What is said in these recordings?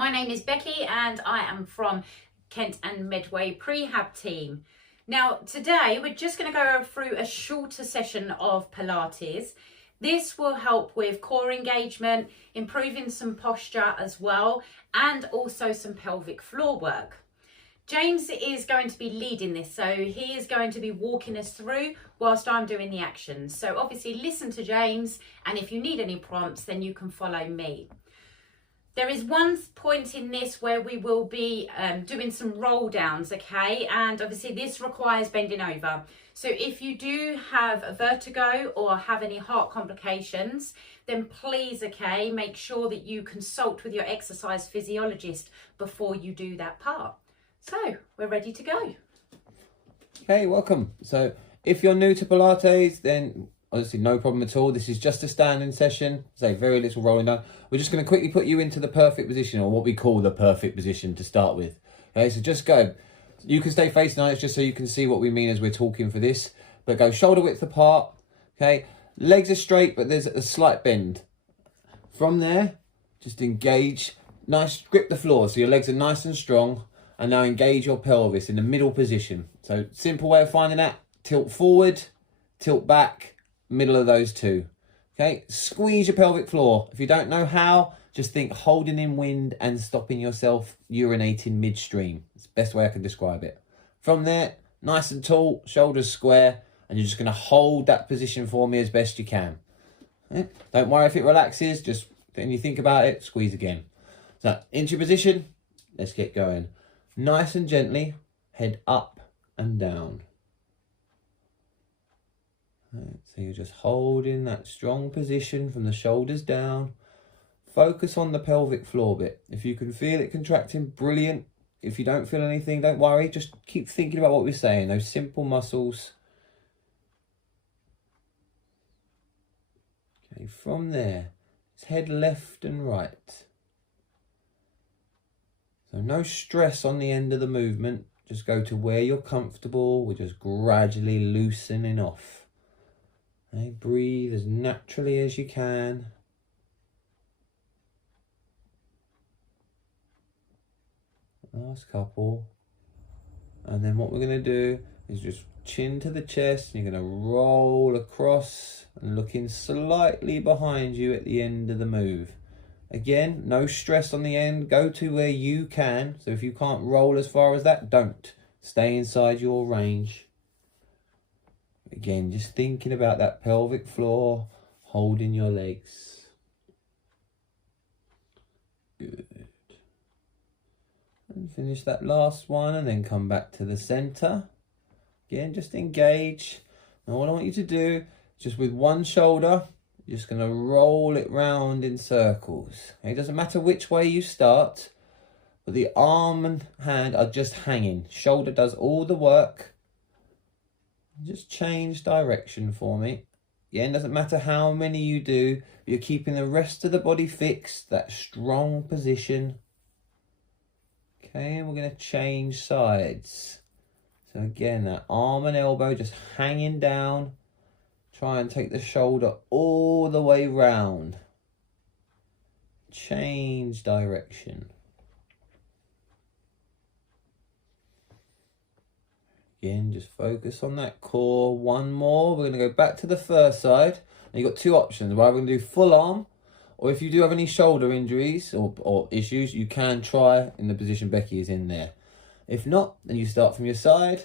My name is Becky and I am from Kent and Medway Prehab team. Now today we're just going to go through a shorter session of Pilates. This will help with core engagement, improving some posture as well, and also some pelvic floor work. James is going to be leading this, so he is going to be walking us through whilst I'm doing the actions. So obviously listen to James, and if you need any prompts, then you can follow me. There is one point in this where we will be doing some roll downs, okay? And obviously this requires bending over. So if you do have a vertigo or have any heart complications, then please, okay, make sure that you consult with your exercise physiologist before you do that part. So we're ready to go. Hey, welcome. So if you're new to Pilates, then honestly no problem at all. This is just a standing session, so very little rolling down. We're just going to quickly put you into the perfect position, or what we call the perfect position to start with. Okay, so just go. You can stay facing on it just so you can see what we mean as we're talking for this. But go shoulder width apart. Okay, legs are straight, but there's a slight bend. From there, just engage. Nice, grip the floor so your legs are nice and strong. And now engage your pelvis in the middle position. So simple way of finding that, tilt forward, tilt back, middle of those two. Okay, squeeze your pelvic floor. If you don't know how, just think holding in wind and stopping yourself urinating midstream. It's the best way I can describe it. From there, nice and tall, shoulders square, and you're just gonna hold that position for me as best you can. Okay? Don't worry if it relaxes, just when you think about it, squeeze again. So into your position, let's get going. Nice and gently, head up and down. Right, so you're just holding that strong position from the shoulders down. Focus on the pelvic floor bit. If you can feel it contracting, brilliant. If you don't feel anything, don't worry. Just keep thinking about what we're saying, those simple muscles. Okay, from there, let's head left and right. So no stress on the end of the movement. Just go to where you're comfortable. We're just gradually loosening off. Okay, breathe as naturally as you can. Last couple. And then what we're going to do is just chin to the chest. And you're going to roll across and looking slightly behind you at the end of the move. Again, no stress on the end. Go to where you can. So if you can't roll as far as that, don't. Stay inside your range. Again, just thinking about that pelvic floor, holding your legs. Good. And finish that last one and then come back to the center. Again, just engage. And what I want you to do, just with one shoulder, you're just going to roll it round in circles. It doesn't matter which way you start, but the arm and hand are just hanging. Shoulder does all the work. Just change direction for me. Again, doesn't matter how many you do, you're keeping the rest of the body fixed, that strong position. Okay, and we're going to change sides. So again, that arm and elbow just hanging down. Try and take the shoulder all the way round. Change direction. Again, just focus on that core. One more. We're going to go back to the first side. And you've got two options. We're either going to do full arm, or if you do have any shoulder injuries or issues, you can try in the position Becky is in there. If not, then you start from your side.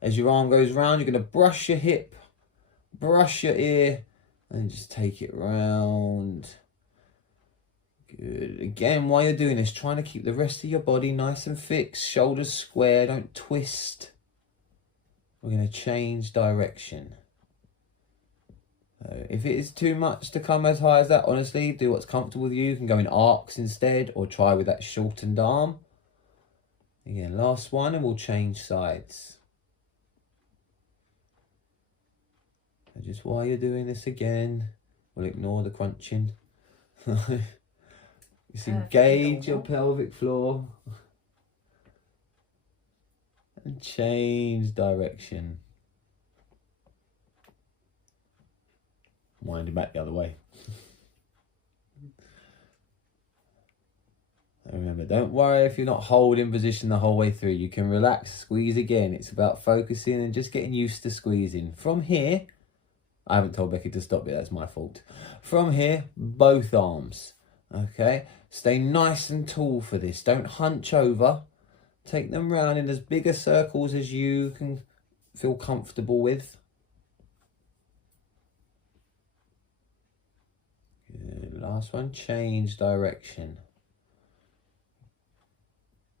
As your arm goes round, you're going to brush your hip, brush your ear, and just take it round. Good. Again, while you're doing this, trying to keep the rest of your body nice and fixed. Shoulders square, don't twist. We're going to change direction. If it is too much to come as high as that, honestly, do what's comfortable with you. You can go in arcs instead, or try with that shortened arm. Again, last one, and we'll change sides. So just while you're doing this again, we'll ignore the crunching. Just engage your pelvic floor. And change direction. Winding back the other way. Remember, But don't worry if you're not holding position the whole way through. You can relax, squeeze again. It's about focusing and just getting used to squeezing. From here, I haven't told Becky to stop yet, that's my fault. From here, both arms, okay? Stay nice and tall for this. Don't hunch over. Take them round in as big a circles as you can feel comfortable with. Good. Last one, change direction.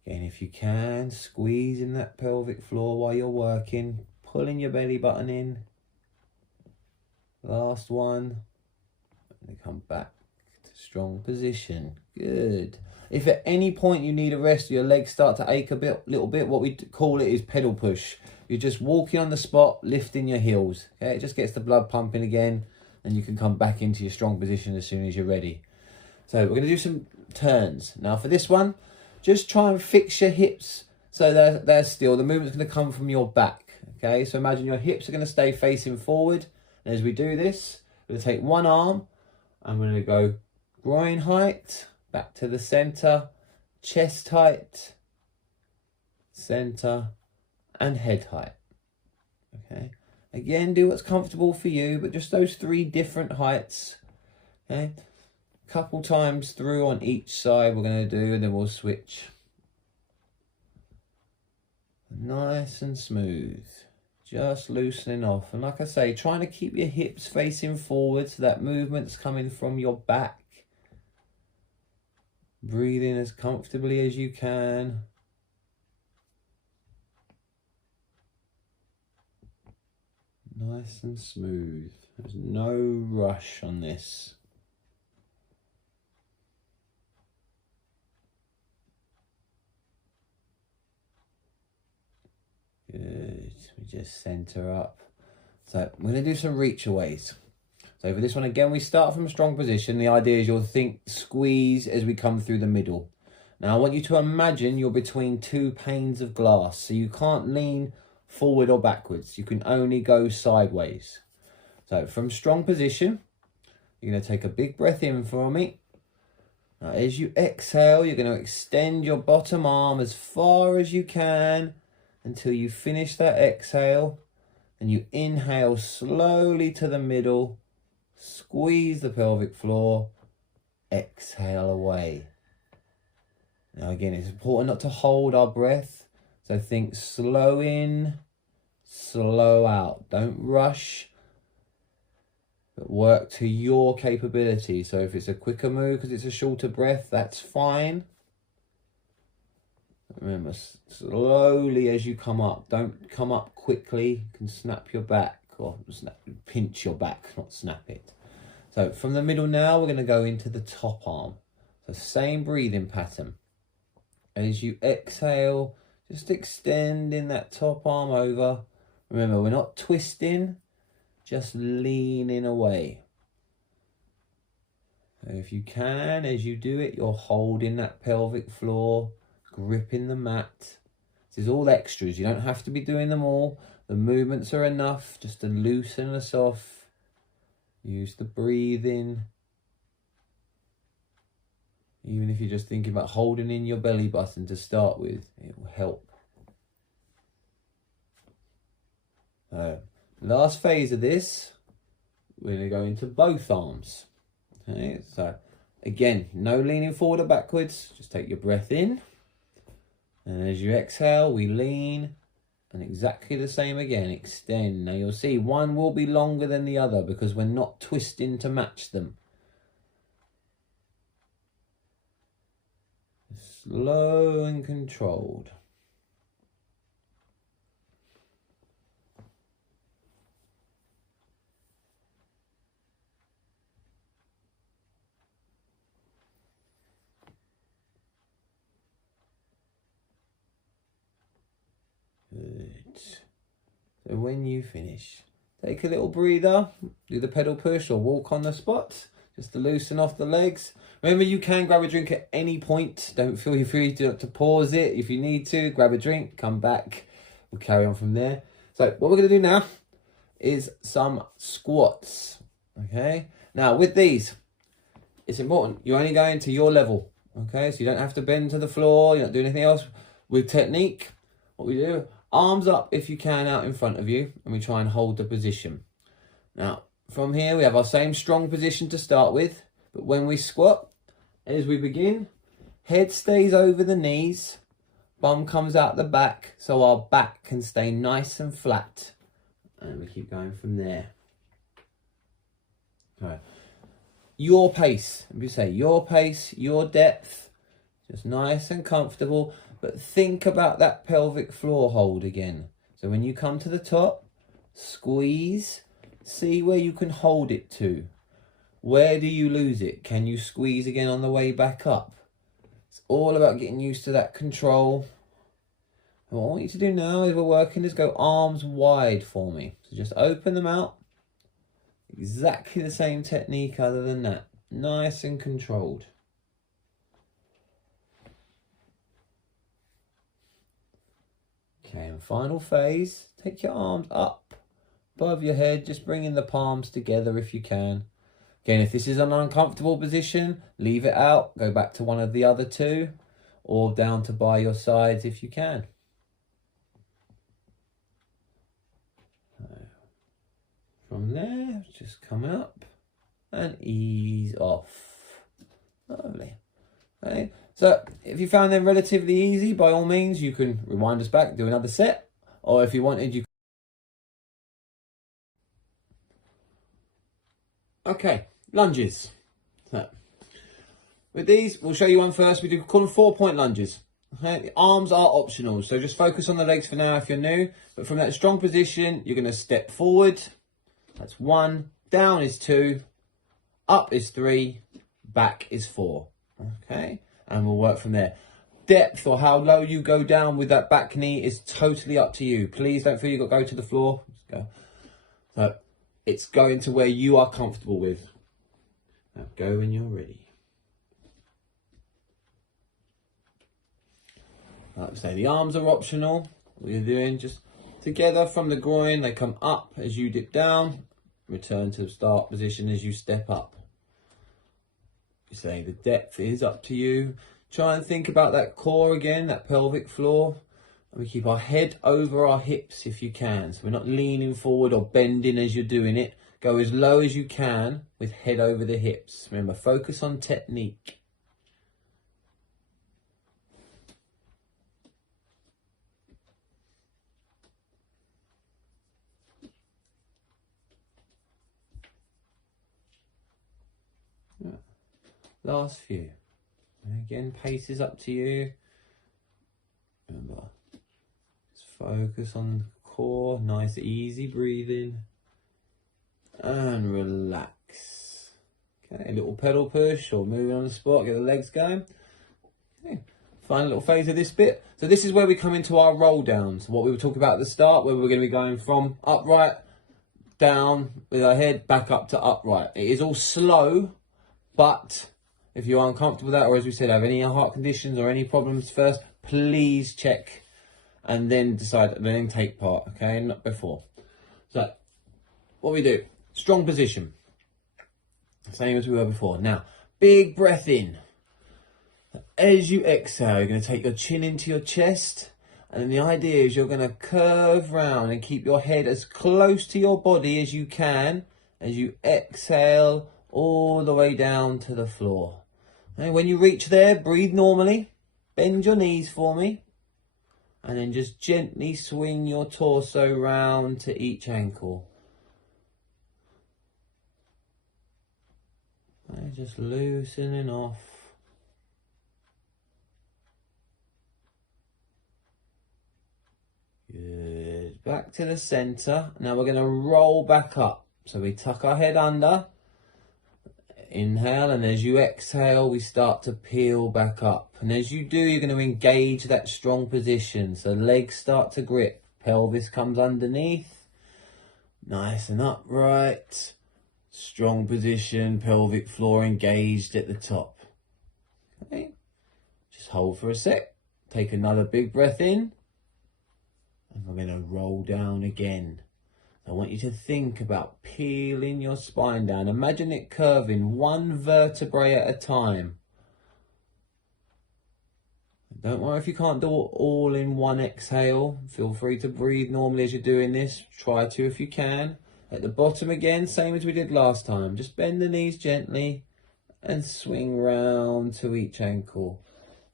Again, if you can, squeeze in that pelvic floor while you're working, pulling your belly button in. Last one, and come back to strong position. Good. If at any point you need a rest, your legs start to ache little bit, what we call it is pedal push. You're just walking on the spot, lifting your heels. Okay, it just gets the blood pumping again, and you can come back into your strong position as soon as you're ready. So we're going to do some turns. Now for this one, just try and fix your hips so they're still. The movement's going to come from your back. Okay, so imagine your hips are going to stay facing forward. And as we do this, we're going to take one arm and we're going to go groin height, back to the center, chest height, center, and head height. Okay. Again, do what's comfortable for you, but just those 3 different heights. Okay. Couple times through on each side we're going to do, and then we'll switch. Nice and smooth. Just loosening off. And like I say, trying to keep your hips facing forward so that movement's coming from your back. Breathing as comfortably as you can. Nice and smooth. There's no rush on this. Good. We just center up. So we're going to do some reach aways. So for this one, again, we start from a strong position. The idea is you'll think squeeze as we come through the middle. Now I want you to imagine you're between 2 panes of glass. So you can't lean forward or backwards. You can only go sideways. So from strong position, you're going to take a big breath in for me. Now as you exhale, you're going to extend your bottom arm as far as you can until you finish that exhale, and you inhale slowly to the middle, squeeze the pelvic floor, exhale away. Now again, it's important not to hold our breath, so think slow in, slow out. Don't rush, but work to your capability. So if it's a quicker move because it's a shorter breath, that's fine. Remember, slowly as you come up. Don't come up quickly. You can snap your back, or pinch your back, not snap it. So from the middle now, we're going to go into the top arm. So same breathing pattern. As you exhale, just extending that top arm over. Remember, we're not twisting, just leaning away. So if you can, as you do it, you're holding that pelvic floor, gripping the mat. This is all extras. You don't have to be doing them all. The movements are enough just to loosen us off. Use the breathing. Even if you're just thinking about holding in your belly button to start with, it will help. Last phase of this, we're going to go into both arms. Okay, so again, no leaning forward or backwards. Just take your breath in. And as you exhale, we lean, and exactly the same again, extend. Now you'll see one will be longer than the other because we're not twisting to match them. Slow and controlled. Good. So when you finish, take a little breather, do the pedal push or walk on the spot, just to loosen off the legs. Remember, you can grab a drink at any point. Don't feel free to pause it. If you need to, grab a drink, come back. We'll carry on from there. So what we're going to do now is some squats. Okay. Now with these, it's important. You're only going to your level. Okay, so you don't have to bend to the floor, you're not doing anything else. With technique, what we do, arms up if you can out in front of you, and we try and hold the position. Now, from here, we have our same strong position to start with, but when we squat, as we begin, head stays over the knees, bum comes out the back, so our back can stay nice and flat. And we keep going from there. Okay. Your pace, if you say your pace, your depth, just nice and comfortable, but think about that pelvic floor hold again. So when you come to the top, squeeze, see where you can hold it to. Where do you lose it? Can you squeeze again on the way back up? It's all about getting used to that control. And what I want you to do now as we're working is go arms wide for me. So just open them out. Exactly the same technique other than that. Nice and controlled. Okay, and final phase. Take your arms up above your head. Just bringing the palms together if you can. Again, if this is an uncomfortable position, leave it out. Go back to one of the other two, or down to by your sides if you can. From there, just come up and ease off. Lovely. Okay. So if you found them relatively easy, by all means, you can rewind us back, do another set. Or if you wanted, you okay, lunges. So, with these, we'll show you one first. We do call them 4-point lunges. Okay, the arms are optional, so just focus on the legs for now if you're new. But from that strong position, you're going to step forward. That's 1. Down is 2. Up is 3. Back is 4. Okay, and we'll work from there. Depth or how low you go down with that back knee is totally up to you. Please don't feel you've got to go to the floor. Just go. So it's going to where you are comfortable with. Now go when you're ready. Like I say, the arms are optional. What you're doing, just together from the groin, they come up as you dip down. Return to the start position as you step up. You say the depth is up to you. Try and think about that core again, that pelvic floor. And we keep our head over our hips if you can. So we're not leaning forward or bending as you're doing it. Go as low as you can with head over the hips. Remember, focus on technique. Last few. And again, pace is up to you. Remember, just focus on the core, nice easy breathing. And relax. Okay, a little pedal push or moving on the spot, get the legs going. Okay. Final little phase of this bit. So this is where we come into our roll downs. What we were talking about at the start, where we're going to be going from upright, down with our head, back up to upright. It is all slow, but if you're uncomfortable with that, or as we said, have any heart conditions or any problems first, please check and then decide, and then take part, okay? Not before. So, what we do, strong position. Same as we were before. Now, big breath in. As you exhale, you're going to take your chin into your chest, and then the idea is you're going to curve round and keep your head as close to your body as you can as you exhale all the way down to the floor. And when you reach there, breathe normally. Bend your knees for me. And then just gently swing your torso round to each ankle. And just loosening off. Good. Back to the center. Now we're going to roll back up. So we tuck our head under. Inhale, and as you exhale, we start to peel back up. And as you do, you're going to engage that strong position. So legs start to grip. Pelvis comes underneath. Nice and upright. Strong position. Pelvic floor engaged at the top. Okay. Just hold for a sec. Take another big breath in. And we're going to roll down again. I want you to think about peeling your spine down. Imagine it curving one vertebrae at a time. Don't worry if you can't do it all in one exhale. Feel free to breathe normally as you're doing this. Try to if you can. At the bottom again, same as we did last time. Just bend the knees gently and swing round to each ankle.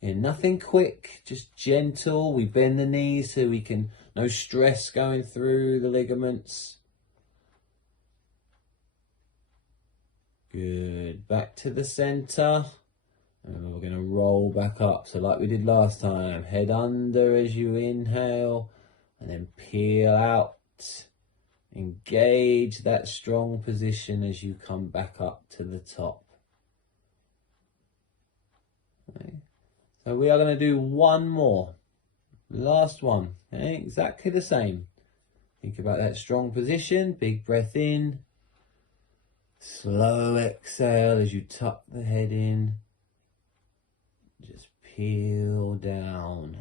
Nothing quick, just gentle. We bend the knees so we can, no stress going through the ligaments. Good. Back to the center. And we're going to roll back up. So like we did last time, head under as you inhale and then peel out. Engage that strong position as you come back up to the top. Okay. So we are going to do one more. Last one. Okay. Exactly the same. Think about that strong position. Big breath in. Slow exhale as you tuck the head in. Just peel down.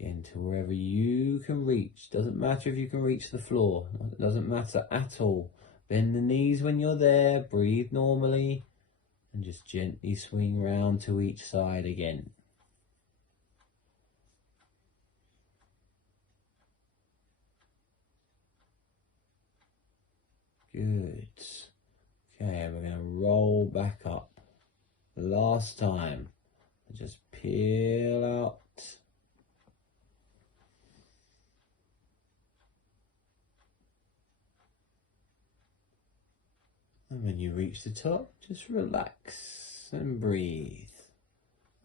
Again, to wherever you can reach. Doesn't matter if you can reach the floor. It doesn't matter at all. Bend the knees when you're there. Breathe normally. And just gently swing round to each side again. Good. Okay, we're going to roll back up. Last time. Just peel out. And when you reach the top, just relax and breathe.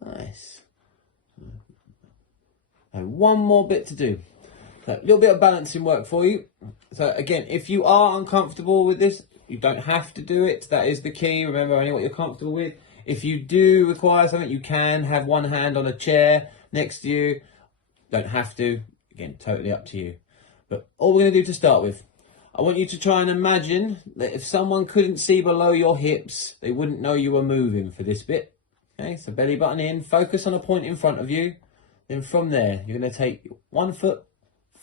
Nice. Now, one more bit to do. So, a little bit of balancing work for you. So again, if you are uncomfortable with this, you don't have to do it. That is the key. Remember only what you're comfortable with. If you do require something, you can have one hand on a chair next to you. Don't have to. Again, totally up to you. But all we're going to do to start with, I want you to try and imagine that if someone couldn't see below your hips, they wouldn't know you were moving for this bit. Okay, so belly button in, focus on a point in front of you. Then from there, you're going to take one foot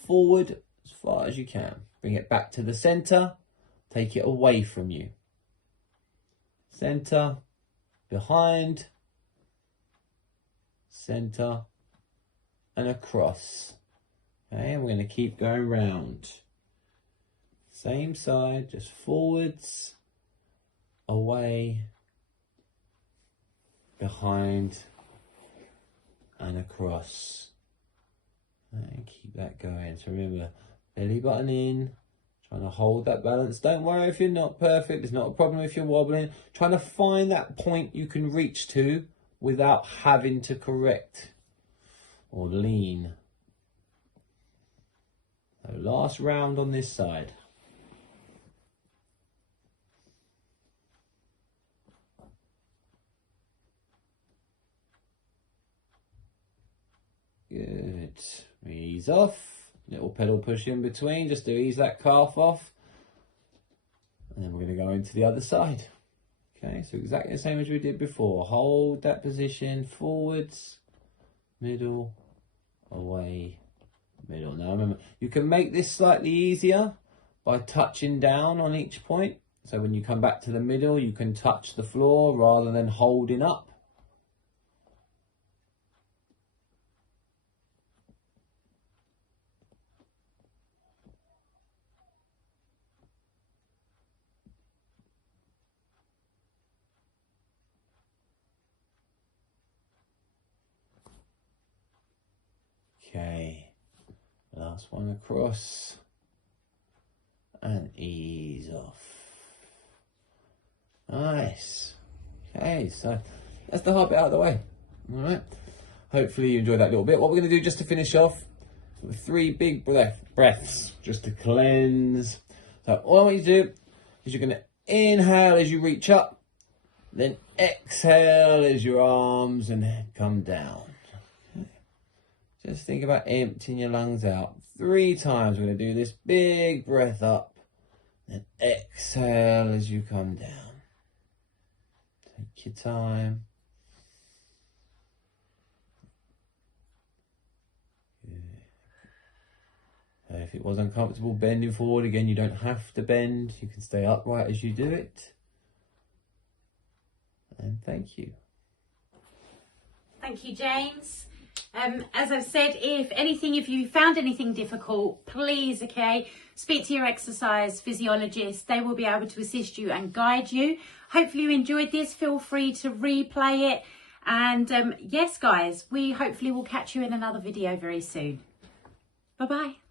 forward as far as you can. Bring it back to the center. Take it away from you. Center, behind, center, and across. Okay, and we're going to keep going round. Same side, just forwards, away, behind, and across. And keep that going. So remember, belly button in, trying to hold that balance. Don't worry if you're not perfect. It's not a problem if you're wobbling. Trying to find that point you can reach to without having to correct or lean. So last round on this side. Good. Ease off. Little pedal push in between just to ease that calf off. And then we're going to go into the other side. Okay, so exactly the same as we did before. Hold that position, forwards, middle, away, middle. Now remember, you can make this slightly easier by touching down on each point. So when you come back to the middle, you can touch the floor rather than holding up. Okay, last one across and ease off. Nice. Okay, so that's the hard bit out of the way. All right. Hopefully you enjoyed that little bit. What we're going to do just to finish off with 3 big breaths just to cleanse. So all I want you to do is you're going to inhale as you reach up, then exhale as your arms and head come down. Just think about emptying your lungs out. 3 times we're going to do this big breath up. Then exhale as you come down. Take your time. Good. If it was uncomfortable bending forward, again, you don't have to bend. You can stay upright as you do it. And thank you. Thank you, James. As I've said, if you found anything difficult, please, speak to your exercise physiologist. They will be able to assist you and guide you. Hopefully you enjoyed this. Feel free to replay it. And yes, guys, we hopefully will catch you in another video very soon. Bye-bye.